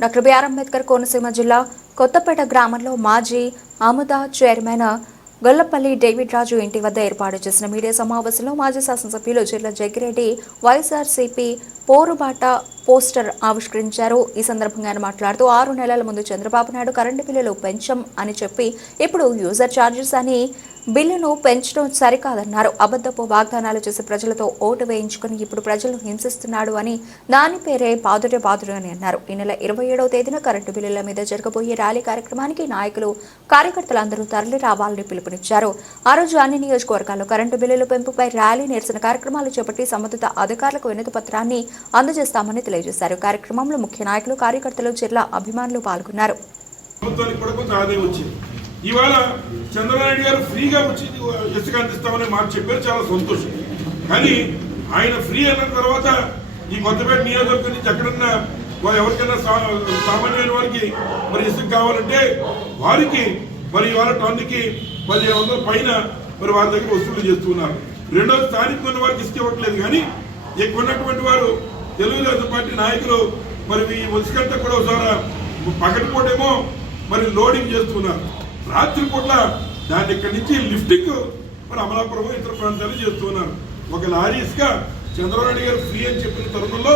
Doctor BR Ambedkar Konaseema జిల్లా కొత్తపేట గ్రామంలో మాజీ ఆముదా చైర్మన్ గొల్లపల్లి డేవిడ్ రాజు ఇంటి వద్ద ఏర్పాటు చేసిన మీడియా సమావేశంలో మాజీ శాసనసభ్యులు జిల్లా జగ్గిరెడ్డి వైఎస్ఆర్సీపీ పోరుబాట పోస్టర్ ఆవిష్కరించారు. ఈ సందర్భంగా ఆయన మాట్లాడుతూ ఆరు నెలల ముందు చంద్రబాబు నాయుడు కరెంటు బిల్లులు పెంచం అని చెప్పి ఇప్పుడు యూజర్ ఛార్జెస్ అని బిల్లును పెంచడం సరికాదన్నారు. అబద్దపు వాగ్దానాలు చేసి ప్రజలతో ఓటు వేయించుకుని ఇప్పుడు ప్రజలను హింసిస్తున్నాడు అని దాని పేరే బాధుడే బాధుడు అని అన్నారు. ఈ నెల ఇరవై ఏడవ తేదీన కరెంటు బిల్లుల మీద జరగబోయే ర్యాలీ కార్యక్రమానికి నాయకులు కార్యకర్తలందరూ తరలి రావాలని పిలుపునిచ్చారు. ఆ రోజు అన్ని నియోజకవర్గాల్లో కరెంటు బిల్లుల పెంపుపై ర్యాలీ నిరసన కార్యక్రమాలు చేపట్టి సంబంధిత అధికారులకు వినతి పత్రాన్ని అందజేస్తామని తెలియజేశారు. కార్యక్రమంలో ముఖ్య నాయకులు కార్యకర్తలు జిల్లా అభిమానులు పాల్గొన్నారు. ప్రభుత్వానికి కూడా కొంచెం ఆదాయం వచ్చింది. ఇవాళ చంద్రబాబు గారు ఫ్రీగా వచ్చి ఇసుక అందిస్తామని మాట చెప్పారు. చాలా సంతోషం. కానీ ఆయన ఫ్రీ అయిన తర్వాత ఈ కొత్తపేట నియోజకవర్గం నుంచి ఎక్కడన్నా వా- ఎవరికైనా సామాన్యమైన వారికి మరి ఇసుక కావాలంటే వారికి మరి ఇవాళ టన్నుకి పదిహేను వందల పైన మరి వారి దగ్గర వసూలు చేస్తున్నారు. రెండో స్థానిక ఉన్న వారికి ఇసుక ఇవ్వట్లేదు. కానీ ఎక్కువ ఉన్నటువంటి వారు తెలుగుదేశం పార్టీ నాయకులు మరి ఈ ఇసుకంతా కూడా ఒకసారి పగటిపూటేమో మరి లోడింగ్ చేస్తున్నారు. రాత్రిపూట దాన్ని ఇక్కడి నుంచి లిఫ్టింగ్ మరి అమలాపురం ఇతర ప్రాంతాలు చేస్తున్నారు ఒక లారీస్గా చంద్రబాబు నాయుడు గారు ఫ్రీ అని చెప్పిన తరుణంలో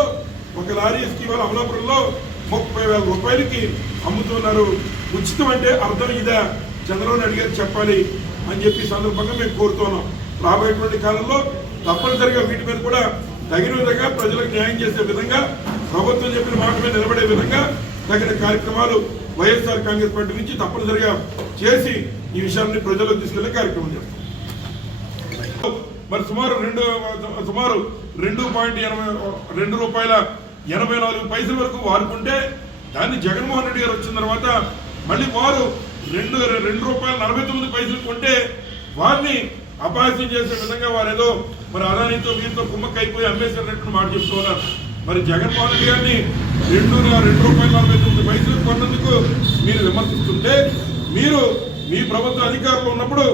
ఒక లారీస్కి ఇవాళ అమలాపురంలో ముప్పై వేల రూపాయలకి అమ్ముతున్నారు. ఉచితం అంటే అర్థం ఇదా? చంద్రబాబు నాయుడు గారు చెప్పాలి అని చెప్పి సందర్భంగా మేము కోరుతున్నాం రాబోయేటువంటి కాలంలో తప్పనిసరిగా వీటి మీద కూడా తగిన విధంగా ప్రజలకు న్యాయం చేసే విధంగా ప్రభుత్వం చెప్పిన మాట మీద నిలబడే విధంగా తగిన కార్యక్రమాలు వైఎస్ఆర్ కాంగ్రెస్ పార్టీ నుంచి తప్పనిసరిగా చేసి ఈ విషయాన్ని ప్రజల్లో తీసుకెళ్ళే కార్యక్రమం చేస్తాం. మరి సుమారు రెండు సుమారు రెండు పాయింట్ ఎనభై రెండు రూపాయల ఎనభై నాలుగు పైసల వరకు వాడుకుంటే దాన్ని జగన్మోహన్ రెడ్డి గారు వచ్చిన తర్వాత మళ్ళీ వారు రెండు రెండు రూపాయల నలభై తొమ్మిది పైసలు కొంటే వారిని అపహాస్యం చేసే విధంగా వారు ఏదో మరి అదానితో వీరితో కుమ్మక్కైపోయి అమ్మేసినట్టు మాట చెప్తున్నారు. మరి జగన్మోహన్ రెడ్డి గారిని రెండు రెండు రూపాయల నలభై తొమ్మిది పైసలు కొన్నందుకు మీరు విమర్శిస్తుంటే మీరు మీ ప్రభుత్వ అధికారంలో ఉన్నప్పుడు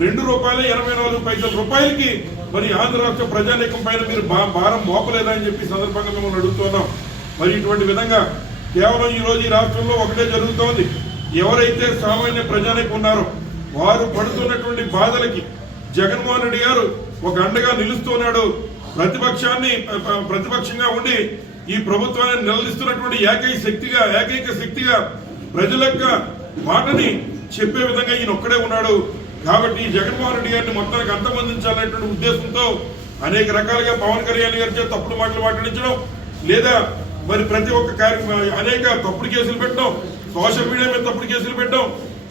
రెండు రూపాయల ఎనభై నాలుగు పైసల రూపాయలకి మరి ఆంధ్ర రాష్ట్ర ప్రజానీకం పైన మీరు భా- భారం మోపలేదా అని చెప్పి సందర్భంగా మిమ్మల్ని అడుగుతున్నాం. మరి ఇటువంటి విధంగా కేవలం ఈ రోజు ఈ రాష్ట్రంలో ఒకటే జరుగుతోంది. ఎవరైతే సామాన్య ప్రజానీకం ఉన్నారో వారు పడుతున్నటువంటి బాధలకి జగన్మోహన్ రెడ్డి గారు ఒక అండగా నిలుస్తున్నాడు. ప్రతిపక్షాన్ని ప్రతిపక్షంగా ఉండి ఈ ప్రభుత్వాన్ని నిలదీస్తున్నటువంటి ఏకైక శక్తిగా ఏకైక శక్తిగా ప్రజల యొక్క మాటని చెప్పే విధంగా ఈయన ఒక్కడే ఉన్నాడు. కాబట్టి ఈ జగన్మోహన్ రెడ్డి గారిని మొత్తానికి అంతమందించాలనేటువంటి ఉద్దేశంతో అనేక రకాలుగా పవన్ కళ్యాణ్ గారి చేత తప్పుడు మాటలు మాట్లాడించడం లేదా మరి ప్రతి ఒక్క కార్యక్రమం అనేక తప్పుడు కేసులు పెట్టడం సోషల్ మీడియా మీద తప్పుడు కేసులు పెట్టడం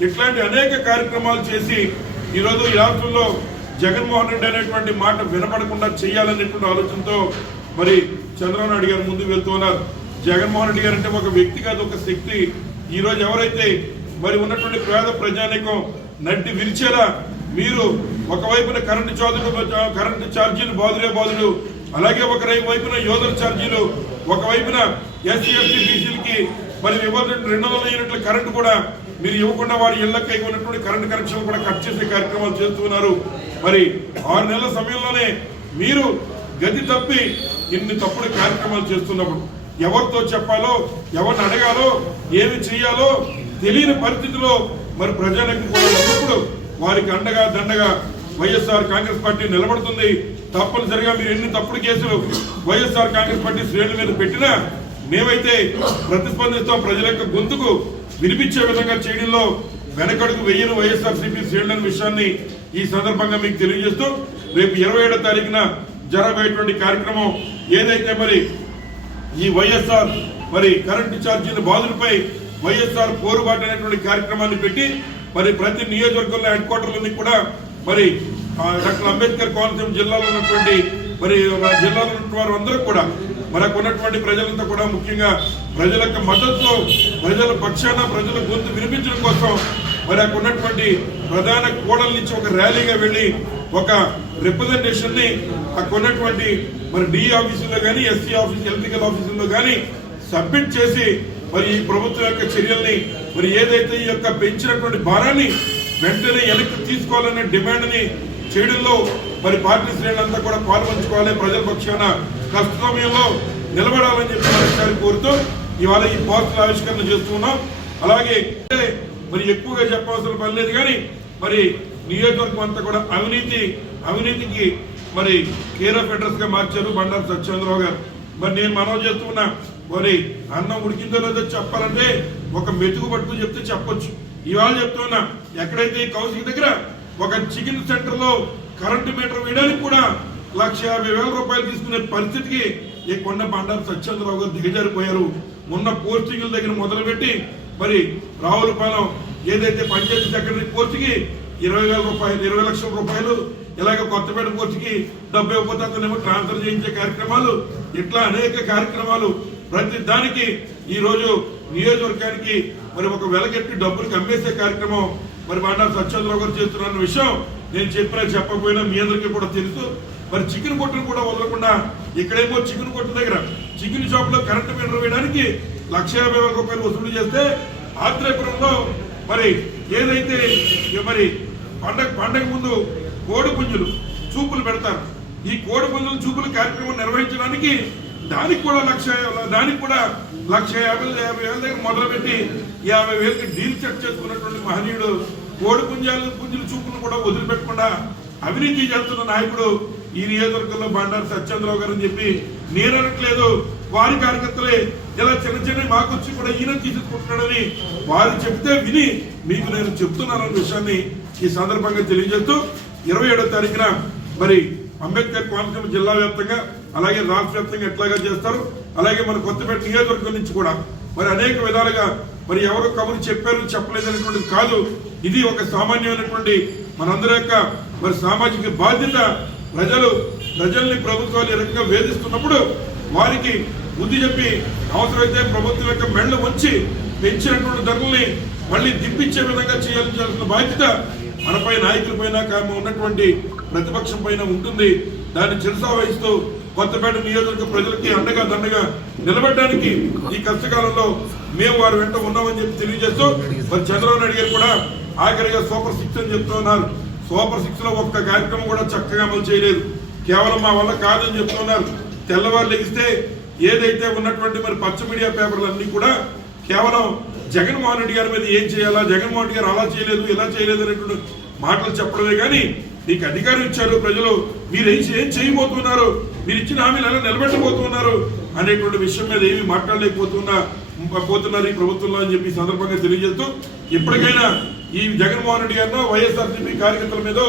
ఇట్లాంటి అనేక కార్యక్రమాలు చేసి ఈరోజు ఈ రాష్ట్రంలో జగన్మోహన్ రెడ్డి అనేటువంటి మాట వినపడకుండా చేయాలనేటువంటి ఆలోచనతో మరి చంద్రబాబు నాయుడు గారు ముందుకు వెళ్తున్నారు జగన్మోహన్ రెడ్డి గారు అంటే ఒక వ్యక్తి కాదు ఒక శక్తి. ఈరోజు ఎవరైతే మరి ఉన్నటువంటి పేద ప్రజానికం నడ్డి విరిచేలా మీరు ఒకవైపున కరెంటు చార్జీలు కరెంటు ఛార్జీలు బాదులే బాదులు అలాగే ఒక వైపున యోధుల ఛార్జీలు ఒకవైపున ఎస్సీ ఎస్టీ బీసీలకి మరి ఇవ్వాల్సిన రెండు వందల యూనిట్ల కరెంటు కూడా మీరు ఇవ్వకుండా వారి ఇళ్ళకి ఉన్నటువంటి కరెంట్ కనెక్షన్ కూడా కట్ చేసే కార్యక్రమాలు చేస్తున్నారు. మరి ఆరు నెలల సమయంలోనే మీరు గది తప్పి ఇన్ని తప్పుడు కార్యక్రమాలు చేస్తున్నప్పుడు ఎవరితో చెప్పాలో ఎవరిని అడగాలో ఏమి చేయాలో తెలియని పరిస్థితిలో మరి ప్రజానికి ఉన్నప్పుడు వారికి అండగా దండగా వైఎస్ఆర్ కాంగ్రెస్ పార్టీ నిలబడుతుంది. తప్పనిసరిగా మీరు ఎన్ని తప్పుడు కేసులు వైఎస్ఆర్ కాంగ్రెస్ పార్టీ శ్రేణుల మీద పెట్టినా మేమైతే ప్రతిస్పందిస్తాం ప్రజల యొక్క గొంతుకు. వినిపించే విధంగా చేయడంలో వెనకడుగు వెయ్యను వైఎస్ఆర్ సిపి విషయాన్ని ఈ సందర్భంగా మీకు తెలియజేస్తూ రేపు ఇరవై ఏడో తారీఖున జరగబోయేటువంటి కార్యక్రమం ఏదైతే మరి ఈ వైఎస్ఆర్ మరి కరెంటు ఛార్జీల బాధులపై వైఎస్ఆర్ పోరుబాటు అనేటువంటి కార్యక్రమాన్ని పెట్టి మరి ప్రతి నియోజకవర్గంలో హెడ్ క్వార్టర్లని కూడా మరి డాక్టర్ అంబేద్కర్ కోనసీమ జిల్లాలో ఉన్నటువంటి మరి జిల్లాలో ఉన్నటువంటి వారు అందరూ కూడా మనకు ఉన్నటువంటి ప్రజలంతా కూడా ముఖ్యంగా ప్రజల యొక్క మద్దతుతో ప్రజల పక్షాన ప్రజల గొంతు వినిపించడం కోసం మరి అక్కడ ఉన్నటువంటి ప్రధాన కోడల నుంచి ఒక ర్యాలీగా వెళ్ళి ఒక రిప్రజెంటేషన్ని అక్కడ ఉన్నటువంటి మరి డి ఆఫీసులో కానీ ఎస్సీ ఆఫీస్ ఎలక్ట్రికల్ ఆఫీసుల్లో కానీ సబ్మిట్ చేసి మరి ఈ ప్రభుత్వం యొక్క చర్యల్ని మరి ఏదైతే ఈ యొక్క పెంచినటువంటి భారాన్ని వెంటనే వెనక్కి తీసుకోవాలనే డిమాండ్ని చేయడంలో మరి పార్టీ శ్రేణులంతా కూడా పాల్పంచుకోవాలి. ప్రజల పక్షాన కష్ట సమయంలో నిలబడాలని చెప్పి మరొకసారి కోరుతూ ఇవాళ ఈ పోస్టుల ఆవిష్కరణ చేస్తున్నాం అలాగే మరి ఎక్కువగా చెప్పవలసిన పని లేదు కానీ మరి నియోజకవర్గం అంతా కూడా అవినీతి అవినీతికి మరి కేర్ ఆఫ్ అడ్రస్గా మార్చారు బండారు సత్యేంద్రరావు గారు. మరి నేను మనవి చేస్తున్నా మరి అన్నం ఉడికిందో లేదో చెప్పాలంటే ఒక మెతుకు పట్టుకుని చెప్తే చెప్పొచ్చు. ఇవాళ చెప్తున్నా ఎక్కడైతే ఈ దగ్గర ఒక చికెన్ సెంటర్లో కరెంటు మీటర్ వేయడానికి కూడా లక్ష యాభై వేల రూపాయలు తీసుకునే పరిస్థితికి ఈ కొండ బండారు సత్యేంద్రరావు గారు దిగజారిపోయారు. ఉన్న పోస్టింగ్ల దగ్గర మొదలుపెట్టి మరి రావులపాలెం ఏదైతే పంచాయతీ సెక్రటరీ పోస్టుకి ఇరవై వేల రూపాయలు ఇరవై లక్షల రూపాయలు ఇలాగ కొత్తపేట పోస్టుకి డెబ్బై ఇవ్వకపోతే అతనేమో ట్రాన్స్ఫర్ చేయించే కార్యక్రమాలు ఇట్లా అనేక కార్యక్రమాలు ప్రతి దానికి ఈరోజు నియోజకవర్గానికి మరి ఒక వెలకెట్టి డబ్బులు కమ్మేసే కార్యక్రమం మరి బండారు సత్యేంద్రరావు గారు చేస్తున్న విషయం నేను చెప్పినా చెప్పకపోయినా మీ అందరికీ కూడా తెలుసు. మరి చికెన్ కొట్టును కూడా వదలకుండా ఇక్కడేమో చికెన్ కొట్టు దగ్గర చికెన్ షాప్లో కరెంటు కరెంట్ మీటర్ వేయడానికి లక్ష యాభై వేల రూపాయలు వసూలు చేస్తే ఆత్రేయపురంలో మరి ఏదైతే మరి పండగ పండగ ముందు కోడి పుంజులు చూపులు పెడతారు. ఈ కోడి పుంజుల చూపుల కార్యక్రమం నిర్వహించడానికి దానికి కూడా లక్ష దానికి కూడా లక్ష యాభై యాభై వేల దగ్గర మొదలుపెట్టి యాభై వేలకి డీల్ చెక్ చేసుకున్నటువంటి మహనీయుడు కోడి పుంజాలు పుంజుల చూపులు కూడా వదిలిపెట్టకుండా అవినీతి చేస్తున్న నాయకుడు ఈ నియోజకవర్గంలో బండారు సత్యేంద్రరావు గారు అని చెప్పి నేనట్లేదు వారి కార్యకర్తలే ఇలా చిన్న చిన్న మాకొచ్చి కూడా ఈయన తీసుకుంటున్నాడని వారు చెప్తే విని మీకు నేను చెప్తున్నానన్న విషయాన్ని ఈ సందర్భంగా తెలియజేస్తూ ఇరవై ఏడో తారీఖున మరి అంబేద్కర్ కోనసీమ జిల్లా వ్యాప్తంగా అలాగే రాష్ట్ర వ్యాప్తంగా ఎట్లాగా చేస్తారు. అలాగే మన కొత్తపేట నియోజకవర్గం నుంచి కూడా మరి అనేక విధాలుగా మరి ఎవరు కబురు చెప్పారు చెప్పలేదు అనేటువంటిది కాదు. ఇది ఒక సామాన్యమైనటువంటి మనందరి యొక్క మరి సామాజిక బాధ్యత. ప్రజలు ప్రజల్ని ప్రభుత్వాలు ఈ రకంగా వేధిస్తున్నప్పుడు వారికి బుద్ధి చెప్పి అవసరమైతే ప్రభుత్వం యొక్క మెళ్ళు వచ్చి పెంచినటువంటి ధరల్ని మళ్ళీ దిప్పించే విధంగా చేయాల్సిన బాధ్యత మనపై నాయకులపైన కామ ఉన్నటువంటి ప్రతిపక్షం పైన ఉంటుంది. దాన్ని చిరుసా వహిస్తూ కొత్తపేట నియోజకవర్గ ప్రజలకి అండగా దండగా నిలబడడానికి ఈ కష్టకాలంలో మేము వారి వెంట ఉన్నామని చెప్పి తెలియజేస్తూ మరి చంద్రబాబు నాయుడు గారు కూడా ఆఖరిగా సూపర్ సిక్స్ అని చెప్తున్నారు సూపర్ సిక్స్లో ఒక్క కార్యక్రమం కూడా చక్కగా అమలు చేయలేదు. కేవలం మా వల్ల కాదని చెప్తున్నారు తెల్లవారు లెగిస్తే ఏదైతే ఉన్నటువంటి మరి పచ్చ మీడియా పేపర్లు అన్ని కూడా కేవలం జగన్మోహన్ రెడ్డి గారి మీద ఏం చేయాలా జగన్మోహన్ రెడ్డి గారు అలా చేయలేదు ఇలా చేయలేదు అనేటువంటి మాటలు చెప్పడమే కానీ నీకు అధికారం ఇచ్చారు ప్రజలు. మీరు ఏం ఏం చేయబోతున్నారు? మీరు ఇచ్చిన హామీలు ఎలా నిలబెట్టబోతున్నారు అనేటువంటి విషయం మీద ఏమి మాట్లాడలేకపోతున్నా పోతున్నారు ఈ ప్రభుత్వంలో అని చెప్పి సందర్భంగా తెలియజేస్తూ ఎప్పటికైనా ఈ జగన్మోహన్ రెడ్డి గారినో వైఎస్ఆర్సీపీ కార్యకర్తల మీద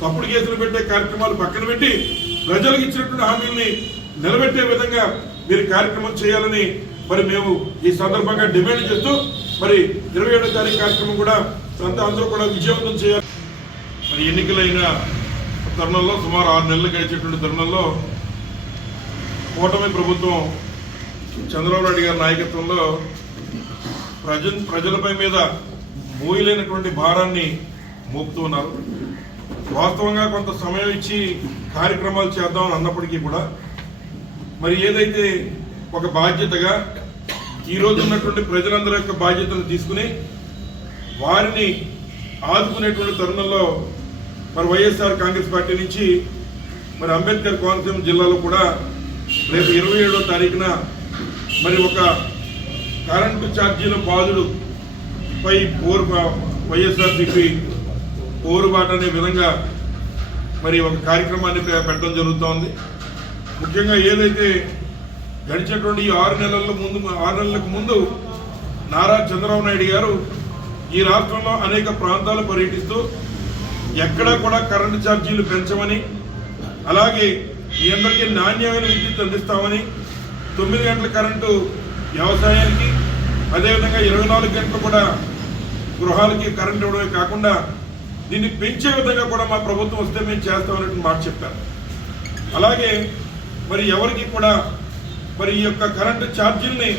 తప్పుడు కేసులు పెట్టే కార్యక్రమాలు పక్కన పెట్టి ప్రజలకు ఇచ్చినటువంటి హామీల్ని నిలబెట్టే విధంగా మీరు కార్యక్రమం చేయాలని మరి మేము ఈ సందర్భంగా డిమాండ్ చేస్తూ మరి ఇరవై ఏడో తారీఖు కార్యక్రమం కూడా అంతా అందరూ కూడా విజయవంతం చేయాలి. మరి ఎన్నికలైన తరుణంలో సుమారు ఆరు నెలలు గడిచేటువంటి తరుణంలో కూటమి ప్రభుత్వం చంద్రబాబు నాయుడు గారి నాయకత్వంలో ప్రజ ప్రజలపై మీద మూయలేనటువంటి భారాన్ని మోపుతూ ఉన్నారు వాస్తవంగా కొంత సమయం ఇచ్చి కార్యక్రమాలు చేద్దామని అన్నప్పటికీ కూడా మరి ఏదైతే ఒక బాధ్యతగా ఈరోజు ఉన్నటువంటి ప్రజలందరి యొక్క బాధ్యతను తీసుకుని వారిని ఆదుకునేటువంటి తరుణంలో మరి వైఎస్ఆర్ కాంగ్రెస్ పార్టీ నుంచి మరి అంబేద్కర్ కోనసీమ జిల్లాలో కూడా రేపు ఇరవై ఏడో తారీఖున మరి ఒక కరెంటు ఛార్జీల బాధుడు పై పోరు వైఎస్ఆర్సీపీ పోరుబాటు అనే విధంగా మరి ఒక కార్యక్రమాన్ని పె- పెట్టడం జరుగుతోంది. ముఖ్యంగా ఏదైతే గడిచేటువంటి ఈ ఆరు నెలల ముందు ఆరు నెలలకు ముందు నారా చంద్రబాబు నాయుడు గారు ఈ రాష్ట్రంలో అనేక ప్రాంతాలు పర్యటిస్తూ ఎక్కడా కూడా కరెంటు ఛార్జీలు పెంచమని అలాగే మీ అందరికీ నాణ్యమైన విద్యుత్ అందిస్తామని తొమ్మిది గంటల కరెంటు వ్యవసాయానికి అదేవిధంగా ఇరవై నాలుగు గంటలు కూడా గృహాలకి కరెంట్ ఇవ్వడమే కాకుండా దీన్ని పెంచే విధంగా కూడా మా ప్రభుత్వం వస్తే మేము చేస్తామన్నట్టు మాట చెప్పారు. అలాగే మరి ఎవరికి కూడా మరి ఈ యొక్క కరెంటు ఛార్జీల్ని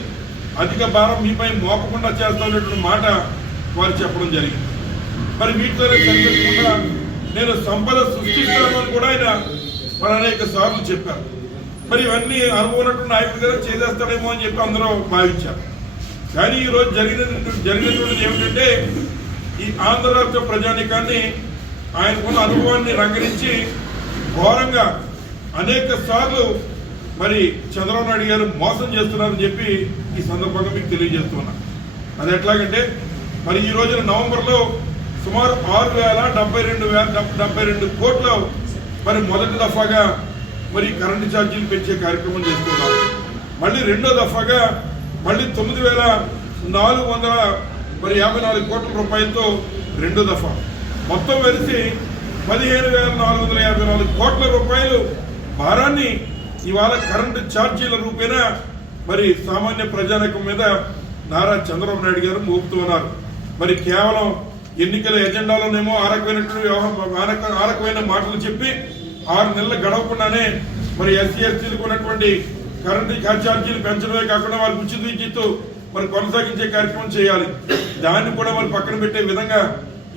అధిక భారం మీపై మోపకుండా చేస్తామనేటువంటి మాట వారు చెప్పడం జరిగింది. మరి వీటితోనే కనిపించకుండా నేను సంపద సృష్టిస్తాను అని కూడా ఆయన మరి అనేక సార్లు చెప్పారు. మరి ఇవన్నీ అనుభవం ఉన్నటువంటి నాయకుడు కదా చేసేస్తాడేమో అని చెప్పి అందరూ భావించారు. కానీ ఈరోజు జరిగిన జరిగినటువంటిది ఏమిటంటే ఈ ఆంధ్ర రాష్ట్ర ప్రజానికాన్ని ఆయనకున్న అనుభవాన్ని రంగరించి ఘోరంగా అనేక సార్లు మరి చంద్రబాబు నాయుడు గారు మోసం చేస్తున్నారని చెప్పి ఈ సందర్భంగా మీకు తెలియజేస్తున్నా. అది ఎట్లాగంటే మరి ఈ రోజున నవంబర్లో సుమారు ఆరు వేల డెబ్బై రెండు వేల డెబ్బై రెండు కోట్ల మరి మొదటి దఫాగా మరి కరెంటు ఛార్జీలు పెంచే కార్యక్రమం చేస్తున్నారు. మళ్ళీ రెండో దఫాగా మళ్ళీ తొమ్మిది వేల నాలుగు వందల మరి యాభై నాలుగు కోట్ల రూపాయలతో రెండు దఫా. మొత్తం కలిసి పదిహేను వేల నాలుగు వందల యాభై నాలుగు కోట్ల రూపాయలు భారాన్ని ఇవాళ కరెంటు ఛార్జీల రూపేణా మరి సామాన్య ప్రజానికం మీద నారా చంద్రబాబు నాయుడు గారు మోపుతూ ఉన్నారు. మరి కేవలం ఎన్నికల ఎజెండాలోనేమో ఆ రకమైనటువంటి వ్యవహారం ఆ రకమైన మాటలు చెప్పి ఆరు నెలలు గడవకుండానే మరి ఎస్సీ ఎస్టీలకు ఉన్నటువంటి కరెంటు ఛార్జీలు పెంచడమే కాకుండా వారికి ఉచిత విద్యుత్తు మరి కొనసాగించే కార్యక్రమం చేయాలి. దాన్ని కూడా మరి పక్కన పెట్టే విధంగా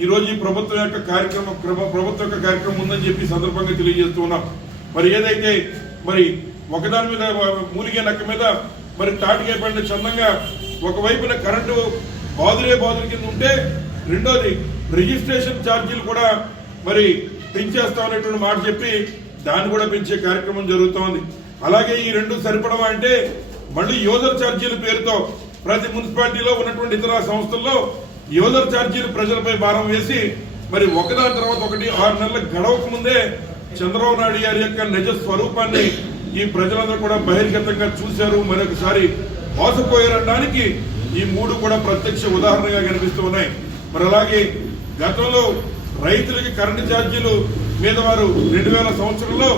ఈరోజు ఈ ప్రభుత్వం యొక్క కార్యక్రమం ప్రభుత్వం యొక్క కార్యక్రమం ఉందని చెప్పి సందర్భంగా తెలియజేస్తూ ఉన్నాం. మరి ఏదైతే మరి ఒకదాని మీద మూలిగే నక్క మీద మరి తాటికే పడిన చందంగా ఒకవైపున కరెంటు బాదురే బాదుల కింద ఉంటే రెండోది రిజిస్ట్రేషన్ ఛార్జీలు కూడా మరి పెంచేస్తామనేటువంటి మాట చెప్పి దాన్ని కూడా పెంచే కార్యక్రమం జరుగుతోంది. అలాగే ఈ రెండు సరిపడవా అంటే మళ్ళీ యూజర్ ఛార్జీల పేరుతో ప్రతి మున్సిపాలిటీలో ఉన్నటువంటి ఇతర సంస్థల్లో యూజర్ ఛార్జీలు ప్రజలపై భారం వేసి మరి ఒకదాని తర్వాత ఒకటి ఆరు నెలల గడవక ముందే చంద్రబాబు నాయుడు గారి యొక్క నిజ స్వరూపాన్ని ఈ ప్రజలందరూ కూడా బహిర్గతంగా చూశారు. మరొకసారి మోసపోయారనడానికి ఈ మూడు కూడా ప్రత్యక్ష ఉదాహరణగా కనిపిస్తూ ఉన్నాయి. మరి అలాగే గతంలో రైతులకి కరెంటు ఛార్జీలు మీద వారు రెండు వేల సంవత్సరంలో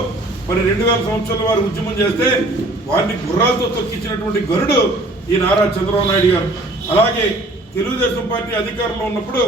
మరి రెండు వేల సంవత్సరాల వారు ఉద్యమం చేస్తే వారిని గుర్రాలతో తొక్కించినటువంటి గరుడు ఈ నారా చంద్రబాబు నాయుడు గారు. అలాగే తెలుగుదేశం పార్టీ అధికారంలో ఉన్నప్పుడు